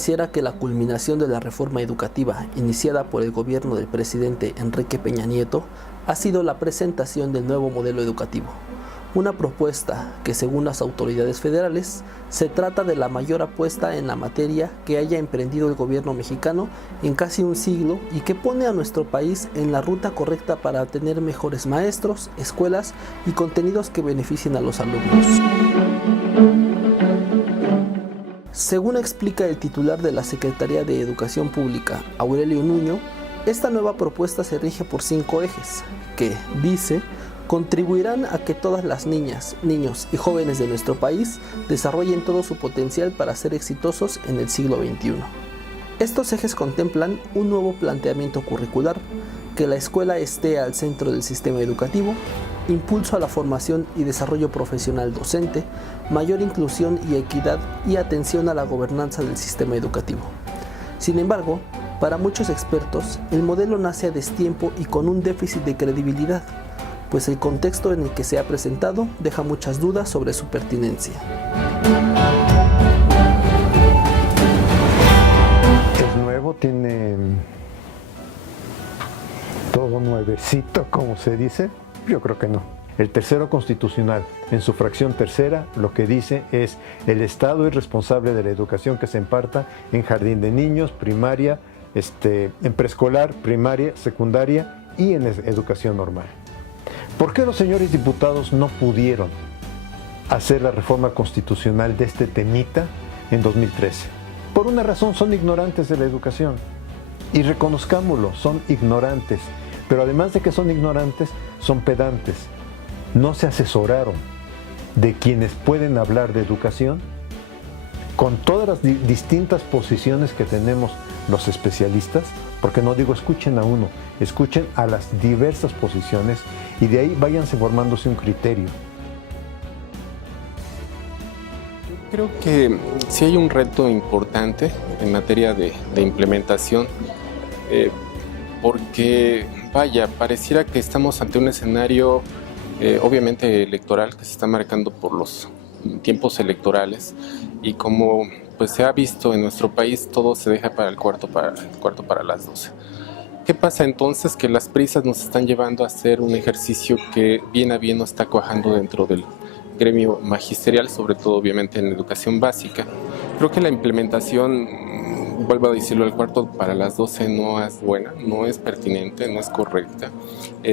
pareciera que la culminación de la reforma educativa iniciada por el gobierno del presidente Enrique Peña Nieto ha sido la presentación del nuevo modelo educativo. Una propuesta que, según las autoridades federales, se trata de la mayor apuesta en la materia que haya emprendido el gobierno mexicano en casi un siglo y que pone a nuestro país en la ruta correcta para tener mejores maestros, escuelas y contenidos que beneficien a los alumnos. Según explica el titular de la Secretaría de Educación Pública, Aurelio Nuño, esta nueva propuesta se rige por 5 ejes que, dice, contribuirán a que todas las niñas, niños y jóvenes de nuestro país desarrollen todo su potencial para ser exitosos en el siglo XXI. Estos ejes contemplan un nuevo planteamiento curricular, que la escuela esté al centro del sistema educativo, impulso a la formación y desarrollo profesional docente, mayor inclusión y equidad y atención a la gobernanza del sistema educativo. Sin embargo, para muchos expertos, el modelo nace a destiempo y con un déficit de credibilidad, pues el contexto en el que se ha presentado deja muchas dudas sobre su pertinencia. Es nuevo, tiene todo nuevecito, como se dice. Yo creo que no. El tercero constitucional, en su fracción tercera, lo que dice es: el Estado es responsable de la educación que se imparta en jardín de niños, primaria, en preescolar, primaria, secundaria y en educación normal. ¿Por qué los señores diputados no pudieron hacer la reforma constitucional de este temita en 2013? Por una razón: son ignorantes de la educación. Y reconozcámoslo, son ignorantes. Pero además de que son ignorantes, son pedantes. No se asesoraron de quienes pueden hablar de educación con todas las distintas posiciones que tenemos los especialistas, porque no digo escuchen a uno, escuchen a las diversas posiciones y de ahí váyanse formándose un criterio. Yo creo que sí hay un reto importante en materia de implementación, porque vaya, pareciera que estamos ante un escenario obviamente electoral que se está marcando por los tiempos electorales, y como pues se ha visto en nuestro país, todo se deja para el cuarto para las 12. ¿Qué pasa entonces? Que las prisas nos están llevando a hacer un ejercicio que bien a bien no está cuajando dentro del gremio magisterial, sobre todo obviamente en educación básica. Creo que la implementación, vuelvo a decirlo, al cuarto para las 12 no es buena, no es pertinente, no es correcta.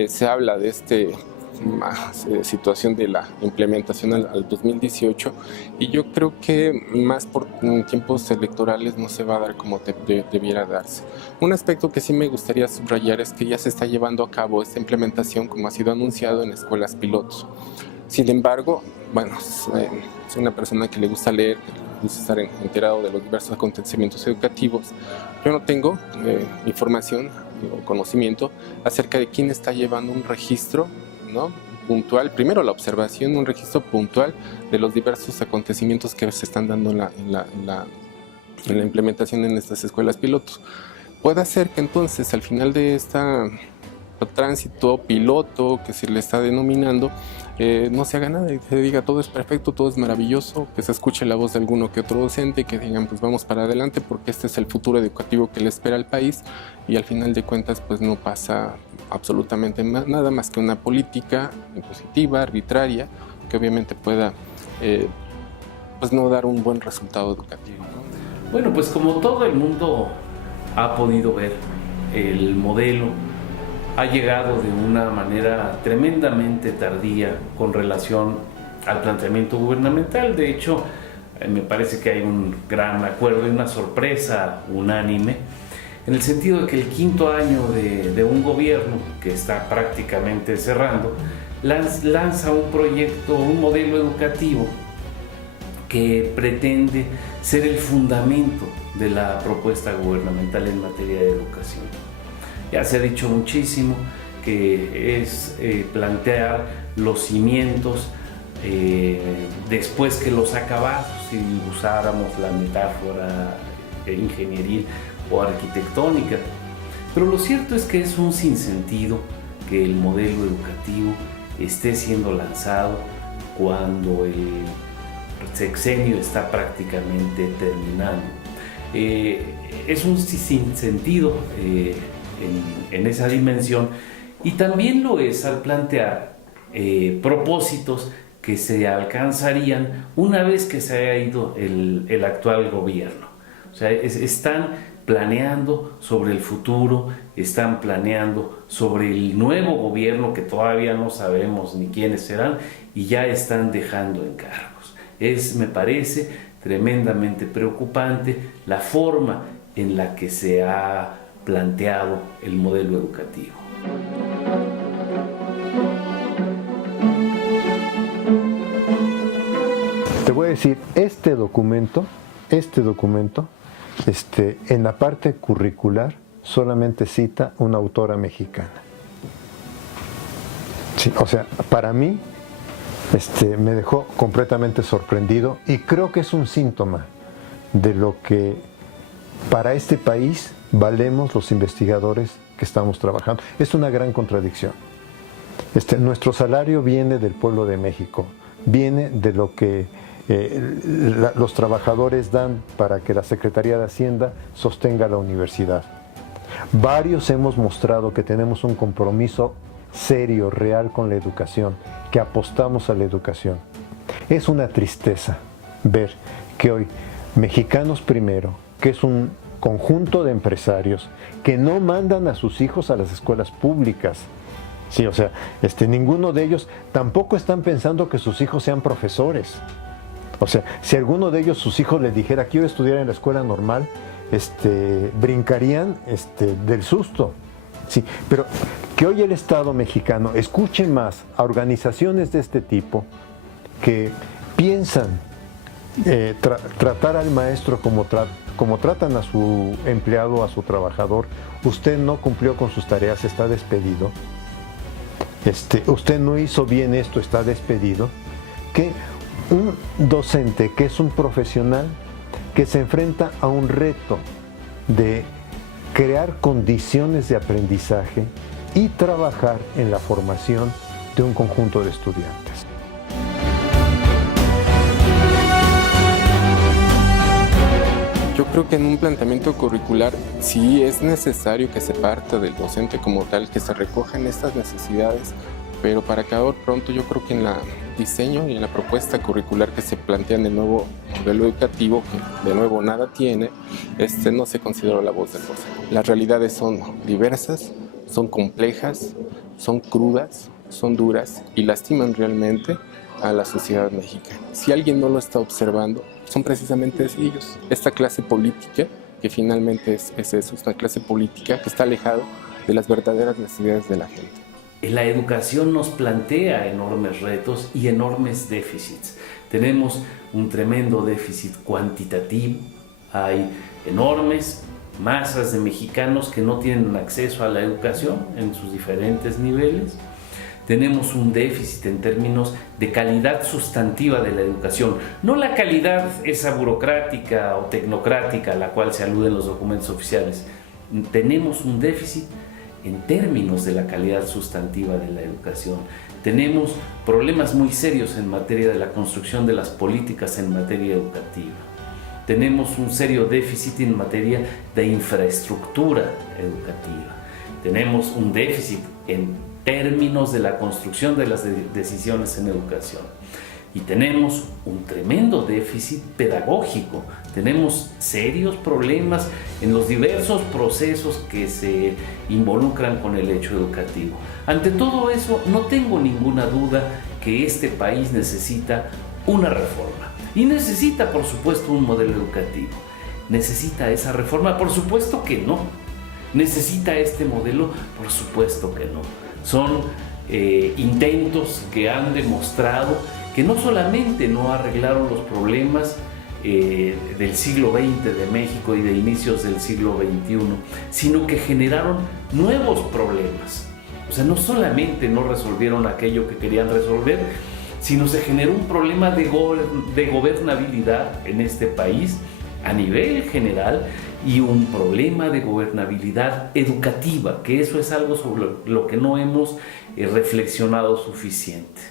Se habla de situación de la implementación al 2018, y yo creo que más por tiempos electorales no se va a dar como debiera darse. Un aspecto que sí me gustaría subrayar es que ya se está llevando a cabo esta implementación, como ha sido anunciado, en escuelas pilotos. Sin embargo, bueno, soy una persona que le gusta leer, que le gusta estar enterado de los diversos acontecimientos educativos. Yo no tengo información o conocimiento acerca de quién está llevando un registro, ¿no?, puntual, primero la observación, un registro puntual de los diversos acontecimientos que se están dando en la implementación en estas escuelas pilotos. Puede ser que entonces al final de tránsito piloto que se le está denominando, no se haga nada y se diga todo es perfecto, todo es maravilloso, que se escuche la voz de alguno que otro docente, que digan pues vamos para adelante porque este es el futuro educativo que le espera al país, y al final de cuentas pues no pasa absolutamente nada más que una política impositiva, arbitraria, que obviamente pueda pues no dar un buen resultado educativo, ¿no? Bueno, pues como todo el mundo ha podido ver, el modelo ha llegado de una manera tremendamente tardía con relación al planteamiento gubernamental. De hecho, me parece que hay un gran acuerdo y una sorpresa unánime en el sentido de que el quinto año de un gobierno que está prácticamente cerrando lanza un proyecto, un modelo educativo que pretende ser el fundamento de la propuesta gubernamental en materia de educación. Ya se ha dicho muchísimo que es plantear los cimientos después que los acabados, si usáramos la metáfora ingenieril o arquitectónica. Pero lo cierto es que es un sinsentido que el modelo educativo esté siendo lanzado cuando el sexenio está prácticamente terminando. Es un sinsentido en esa dimensión, y también lo es al plantear propósitos que se alcanzarían una vez que se haya ido el actual gobierno. O sea, están planeando sobre el futuro, están planeando sobre el nuevo gobierno que todavía no sabemos ni quiénes serán, y ya están dejando encargos. Me parece tremendamente preocupante la forma en la que se ha planteado el modelo educativo. Te voy a decir, este documento, en la parte curricular solamente cita una autora mexicana. Sí, o sea, para mí me dejó completamente sorprendido, y creo que es un síntoma de lo que para este país valemos los investigadores que estamos trabajando. Es una gran contradicción. Nuestro salario viene del pueblo de México, viene de lo que los trabajadores dan para que la Secretaría de Hacienda sostenga la universidad. Varios hemos mostrado que tenemos un compromiso serio, real con la educación, que apostamos a la educación. Es una tristeza ver que hoy Mexicanos Primero, que es un conjunto de empresarios que no mandan a sus hijos a las escuelas públicas. Sí, o sea, ninguno de ellos tampoco están pensando que sus hijos sean profesores. O sea, si alguno de ellos, sus hijos les dijera quiero estudiar en la escuela normal, brincarían del susto. Sí, pero que hoy el Estado mexicano escuche más a organizaciones de este tipo que piensan tratar al maestro como tratan a su empleado, a su trabajador. Usted no cumplió con sus tareas, está despedido. Usted no hizo bien esto, está despedido. Que un docente que es un profesional que se enfrenta a un reto de crear condiciones de aprendizaje y trabajar en la formación de un conjunto de estudiantes. Yo creo que en un planteamiento curricular sí es necesario que se parta del docente como tal, que se recojan estas necesidades, pero para acabar pronto yo creo que en el diseño y en la propuesta curricular que se plantea en el nuevo modelo educativo, que de nuevo nada tiene, no se consideró la voz del docente. Las realidades son diversas, son complejas, son crudas, son duras y lastiman realmente a la sociedad mexicana. Si alguien no lo está observando, son precisamente ellos. Esta clase política, que finalmente es eso, es una clase política que está alejada de las verdaderas necesidades de la gente. La educación nos plantea enormes retos y enormes déficits. Tenemos un tremendo déficit cuantitativo, hay enormes masas de mexicanos que no tienen acceso a la educación en sus diferentes niveles. Tenemos un déficit en términos de calidad sustantiva de la educación, no la calidad esa burocrática o tecnocrática a la cual se alude en los documentos oficiales. Tenemos un déficit en términos de la calidad sustantiva de la educación. Tenemos problemas muy serios en materia de la construcción de las políticas en materia educativa. Tenemos un serio déficit en materia de infraestructura educativa. Tenemos un déficit en términos de la construcción de las decisiones en educación. Y tenemos un tremendo déficit pedagógico. Tenemos serios problemas en los diversos procesos que se involucran con el hecho educativo. Ante todo eso, no tengo ninguna duda que este país necesita una reforma. Y necesita, por supuesto, un modelo educativo. ¿Necesita esa reforma? Por supuesto que no. ¿Necesita este modelo? Por supuesto que no. Son intentos que han demostrado que no solamente no arreglaron los problemas del siglo XX de México y de inicios del siglo XXI, sino que generaron nuevos problemas. O sea, no solamente no resolvieron aquello que querían resolver, sino se generó un problema de gobernabilidad en este país a nivel general y un problema de gobernabilidad educativa, que eso es algo sobre lo que no hemos reflexionado suficiente.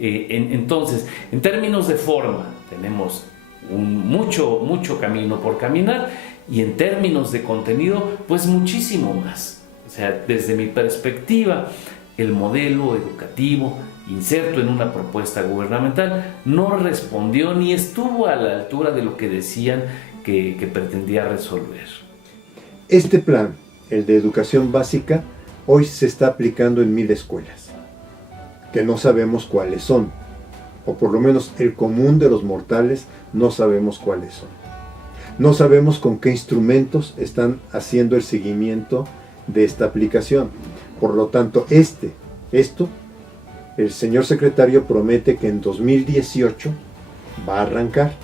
Entonces, en términos de forma, tenemos mucho camino por caminar, y en términos de contenido, pues muchísimo más. O sea, desde mi perspectiva, el modelo educativo inserto en una propuesta gubernamental no respondió ni estuvo a la altura de lo que decían que pretendía resolver. Este plan, el de educación básica, hoy se está aplicando en 1000 escuelas, que no sabemos cuáles son, o por lo menos el común de los mortales no sabemos cuáles son. No sabemos con qué instrumentos están haciendo el seguimiento de esta aplicación. Por lo tanto, el señor secretario promete que en 2018 va a arrancar.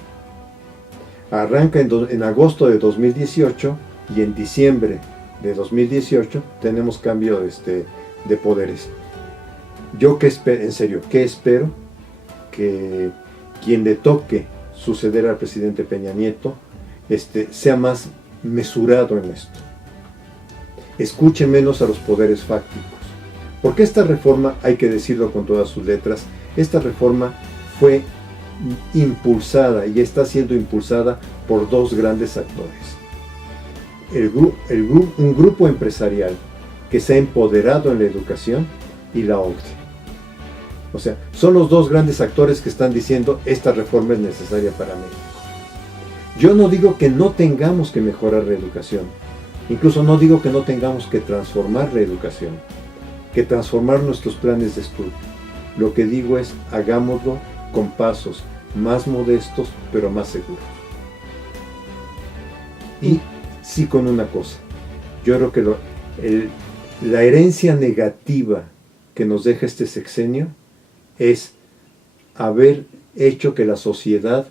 Arranca en agosto de 2018 y en diciembre de 2018 tenemos cambio de poderes. Yo en serio, ¿qué espero? Que quien le toque suceder al presidente Peña Nieto sea más mesurado en esto. Escuche menos a los poderes fácticos. Porque esta reforma, hay que decirlo con todas sus letras, esta reforma fue impulsada y está siendo impulsada por dos grandes actores. Un grupo empresarial que se ha empoderado en la educación y la OCDE. O sea, son los dos grandes actores que están diciendo esta reforma es necesaria para México. Yo no digo que no tengamos que mejorar la educación, incluso no digo que no tengamos que transformar la educación, que transformar nuestros planes de estudio. Lo que digo es, hagámoslo con pasos más modestos, pero más seguros. Y sí, con una cosa, yo creo que la herencia negativa que nos deja este sexenio es haber hecho que la sociedad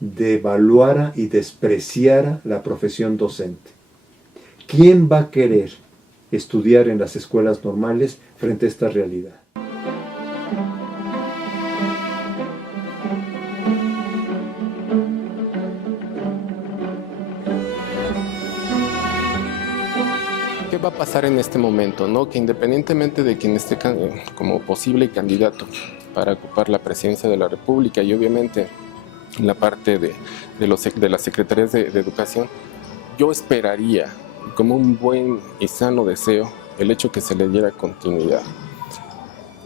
devaluara y despreciara la profesión docente. ¿Quién va a querer estudiar en las escuelas normales frente a esta realidad? ¿Qué va a pasar en este momento, no? Que independientemente de quien esté como posible candidato para ocupar la presidencia de la República y obviamente en la parte de las secretarías de educación, yo esperaría, como un buen y sano deseo, el hecho que se le diera continuidad.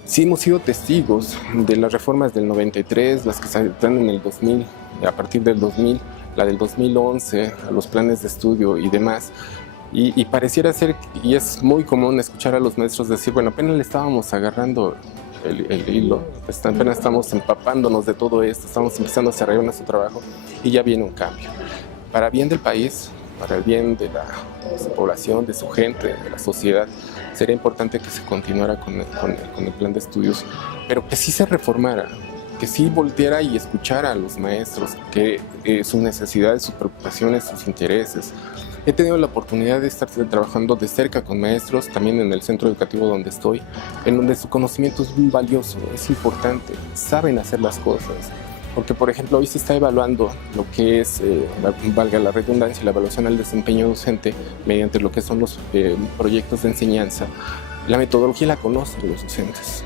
Sí hemos sido testigos de las reformas del 93, las que se están en el 2000, a partir del 2000, la del 2011, a los planes de estudio y demás. Y pareciera ser, y es muy común escuchar a los maestros decir, bueno, apenas le estábamos agarrando el hilo, pues apenas estamos empapándonos de todo esto, estamos empezando a desarrollar nuestro trabajo y ya viene un cambio. Para bien del país, para el bien de su población, de su gente, de la sociedad, sería importante que se continuara con el plan de estudios, pero que sí se reformara, que sí volteara y escuchara a los maestros, que sus necesidades, sus preocupaciones, sus intereses. He tenido la oportunidad de estar trabajando de cerca con maestros, también en el centro educativo donde estoy, en donde su conocimiento es muy valioso, es importante, saben hacer las cosas. Porque, por ejemplo, hoy se está evaluando lo que es, valga la redundancia, la evaluación al desempeño docente mediante lo que son los proyectos de enseñanza. La metodología la conocen los docentes.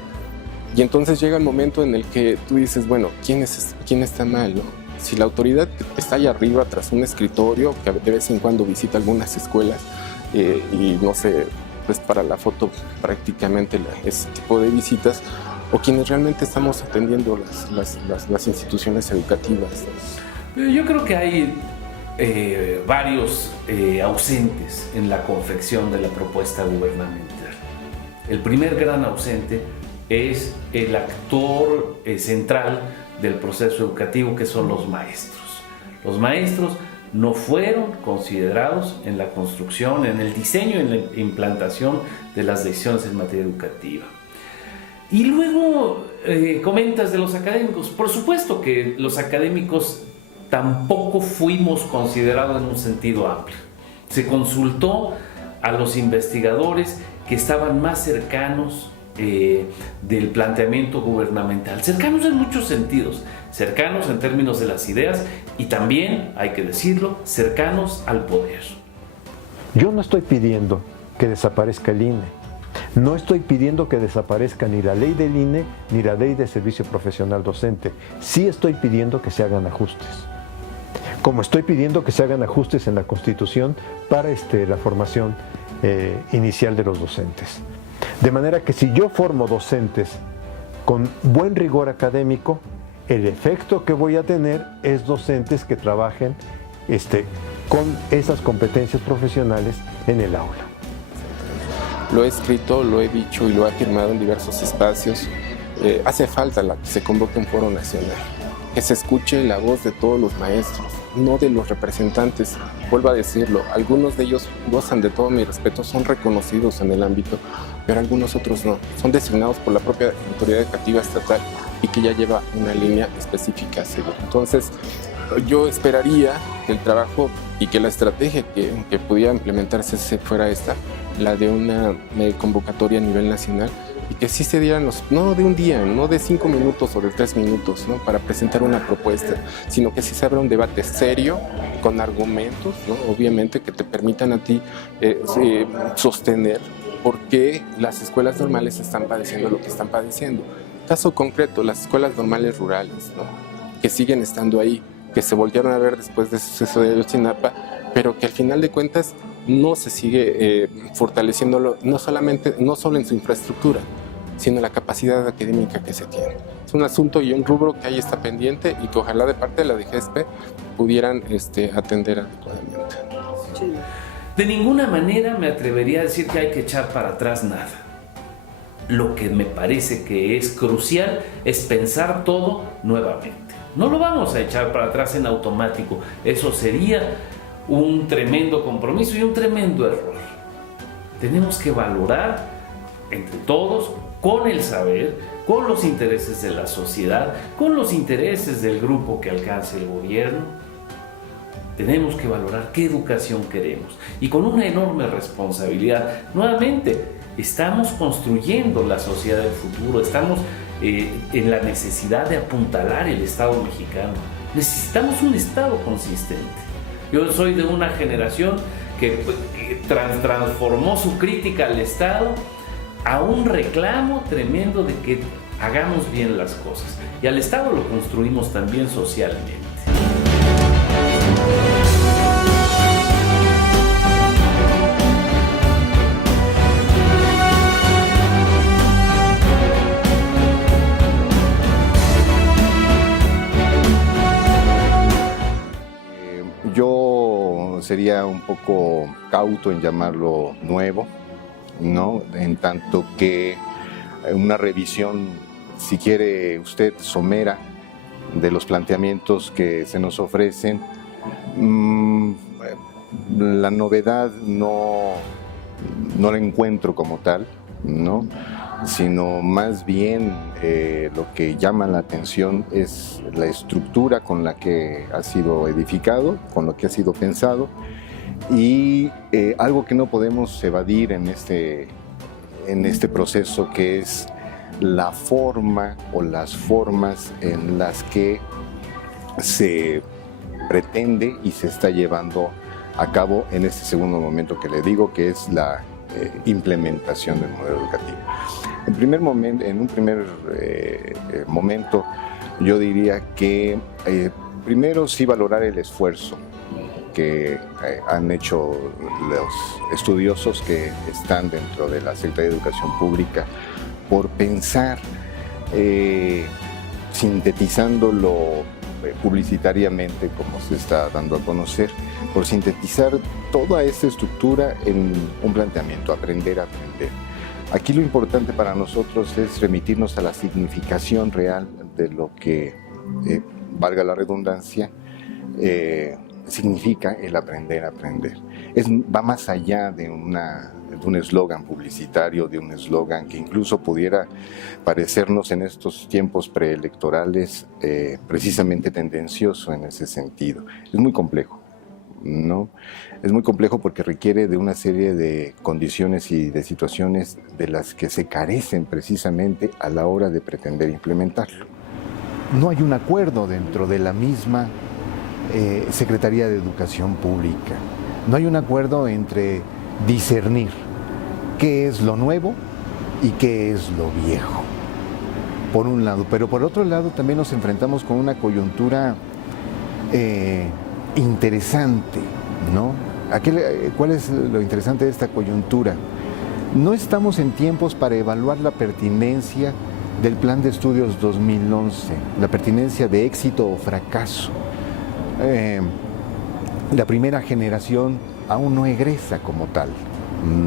Y entonces llega el momento en el que tú dices, bueno, ¿quién está mal, no? Si la autoridad está allá arriba tras un escritorio, que de vez en cuando visita algunas escuelas y no sé, pues para la foto prácticamente ese tipo de visitas, o quienes realmente estamos atendiendo las instituciones educativas. Yo creo que hay varios ausentes en la confección de la propuesta gubernamental. El primer gran ausente es el actor central del proceso educativo, que son los maestros. Los maestros no fueron considerados en la construcción, en el diseño, en la implantación de las decisiones en materia educativa. Y luego comentas de los académicos. Por supuesto que los académicos tampoco fuimos considerados en un sentido amplio. Se consultó a los investigadores que estaban más cercanos del planteamiento gubernamental, cercanos en muchos sentidos, cercanos en términos de las ideas y también, hay que decirlo, cercanos al poder. Yo no estoy pidiendo que desaparezca el INE, no estoy pidiendo que desaparezca ni la ley del INE ni la ley de servicio profesional docente, sí estoy pidiendo que se hagan ajustes. como estoy pidiendo que se hagan ajustes en la Constitución para la formación inicial de los docentes. De manera que si yo formo docentes con buen rigor académico, el efecto que voy a tener es docentes que trabajen con esas competencias profesionales en el aula. Lo he escrito, lo he dicho y lo he afirmado en diversos espacios. Hace falta que se convoque un foro nacional, que se escuche la voz de todos los maestros, no de los representantes. Vuelvo a decirlo, algunos de ellos gozan de todo mi respeto, son reconocidos en el ámbito, pero algunos otros no. Son designados por la propia autoridad educativa estatal y que ya lleva una línea específica a seguir. Entonces, yo esperaría que el trabajo y que la estrategia que pudiera implementarse fuera la de una convocatoria a nivel nacional, y que sí se dieran no de un día, no de 5 minutos o de 3 minutos, ¿no?, para presentar una propuesta, sino que sí se abra un debate serio, con argumentos, ¿no?, obviamente que te permitan a ti sostener por qué las escuelas normales están padeciendo lo que están padeciendo. Caso concreto, las escuelas normales rurales, ¿no?, que siguen estando ahí, que se voltearon a ver después del suceso de Ayotzinapa, pero que al final de cuentas no se sigue fortaleciéndolo, no solo en su infraestructura, sino la capacidad académica que se tiene. Es un asunto y un rubro que ahí está pendiente y que ojalá de parte de la DGESPE pudieran atender adecuadamente. De ninguna manera me atrevería a decir que hay que echar para atrás nada. Lo que me parece que es crucial es pensar todo nuevamente. No lo vamos a echar para atrás en automático. Eso sería un tremendo compromiso y un tremendo error. Tenemos que valorar entre todos, con el saber, con los intereses de la sociedad, con los intereses del grupo que alcance el gobierno. Tenemos que valorar qué educación queremos y con una enorme responsabilidad. Nuevamente, estamos construyendo la sociedad del futuro, estamos en la necesidad de apuntalar el Estado mexicano. Necesitamos un Estado consistente. Yo soy de una generación que transformó su crítica al Estado a un reclamo tremendo de que hagamos bien las cosas. Y al Estado lo construimos también socialmente. Yo sería un poco cauto en llamarlo nuevo, ¿no?, en tanto que una revisión, si quiere usted, somera de los planteamientos que se nos ofrecen. La novedad no la encuentro como tal, ¿no?, sino más bien lo que llama la atención es la estructura con la que ha sido edificado, con lo que ha sido pensado, y algo que no podemos evadir en este proceso, que es la forma o las formas en las que se pretende y se está llevando a cabo en este segundo momento que le digo, que es la implementación del modelo educativo. En un primer momento, yo diría que primero sí valorar el esfuerzo que han hecho los estudiosos que están dentro de la Secretaría de Educación Pública por pensar, sintetizándolo publicitariamente como se está dando a conocer, por sintetizar toda esta estructura en un planteamiento: aprender a aprender. Aquí lo importante para nosotros es remitirnos a la significación real de lo que, valga la redundancia, significa el aprender a aprender. Va más allá de un eslogan publicitario, de un eslogan que incluso pudiera parecernos en estos tiempos preelectorales precisamente tendencioso en ese sentido. Es muy complejo, ¿no? Es muy complejo porque requiere de una serie de condiciones y de situaciones de las que se carecen precisamente a la hora de pretender implementarlo. No hay un acuerdo dentro de la misma Secretaría de Educación Pública. No hay un acuerdo entre discernir qué es lo nuevo y qué es lo viejo, por un lado. Pero por otro lado también nos enfrentamos con una coyuntura interesante, ¿no? ¿Cuál es lo interesante de esta coyuntura? No estamos en tiempos para evaluar la pertinencia del Plan de Estudios 2011, la pertinencia de éxito o fracaso. La primera generación aún no egresa como tal,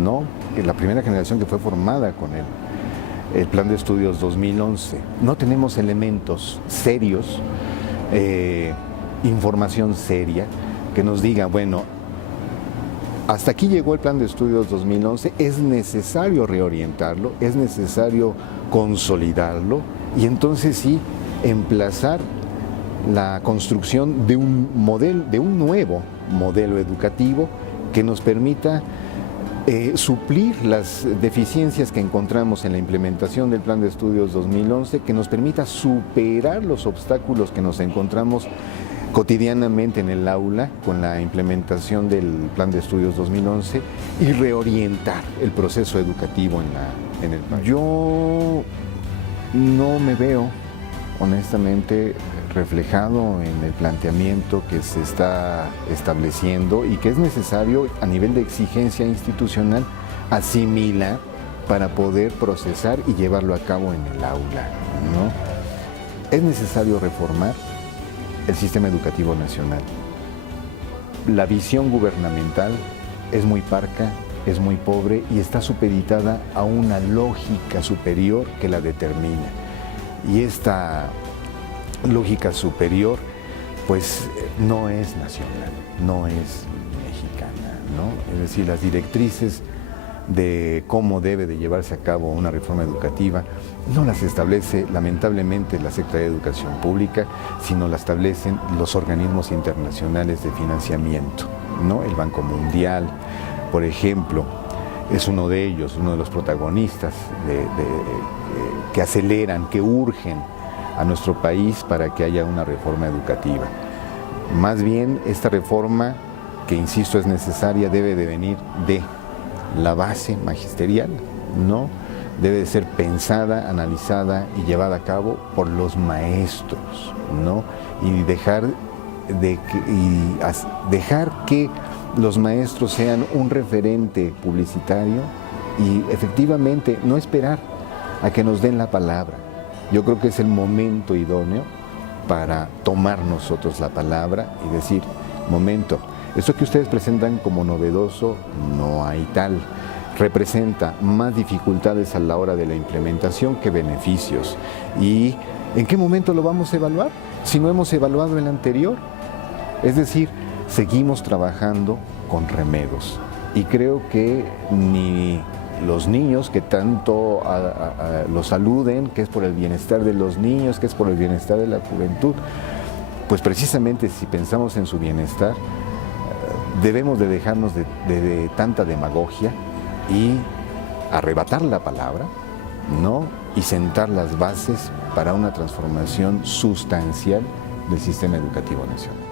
¿no? La primera generación que fue formada con el Plan de Estudios 2011. No tenemos elementos serios, información seria, que nos diga, bueno, hasta aquí llegó el Plan de Estudios 2011, es necesario reorientarlo, es necesario consolidarlo y entonces sí, emplazar la construcción de un nuevo modelo educativo que nos permita suplir las deficiencias que encontramos en la implementación del Plan de Estudios 2011, que nos permita superar los obstáculos que nos encontramos cotidianamente en el aula con la implementación del Plan de Estudios 2011 y reorientar el proceso educativo en el país. Yo no me veo, honestamente, reflejado en el planteamiento que se está estableciendo y que es necesario a nivel de exigencia institucional asimilar para poder procesar y llevarlo a cabo en el aula, ¿no? Es necesario reformar el sistema educativo nacional. La visión gubernamental es muy parca, es muy pobre y está supeditada a una lógica superior que la determina. Y esta lógica superior, pues, no es nacional, no es mexicana, ¿no? Es decir, las directrices de cómo debe de llevarse a cabo una reforma educativa no las establece lamentablemente la Secretaría de Educación Pública, sino las establecen los organismos internacionales de financiamiento, ¿no? El Banco Mundial, por ejemplo, es uno de ellos, uno de los protagonistas que aceleran, que urgen a nuestro país para que haya una reforma educativa. Más bien, esta reforma, que insisto es necesaria, debe de venir de la base magisterial, ¿no? Debe de ser pensada, analizada y llevada a cabo por los maestros, ¿no? Y dejar que los maestros sean un referente publicitario y efectivamente no esperar a que nos den la palabra. Yo creo que es el momento idóneo para tomar nosotros la palabra y decir, momento, esto que ustedes presentan como novedoso no hay tal, representa más dificultades a la hora de la implementación que beneficios. ¿Y en qué momento lo vamos a evaluar? Si no hemos evaluado el anterior. Es decir, seguimos trabajando con remedos. Y creo que ni los niños que tanto los aluden, que es por el bienestar de los niños, que es por el bienestar de la juventud, pues precisamente si pensamos en su bienestar, debemos de dejarnos de tanta demagogia y arrebatar la palabra, ¿no? Y sentar las bases para una transformación sustancial del sistema educativo nacional.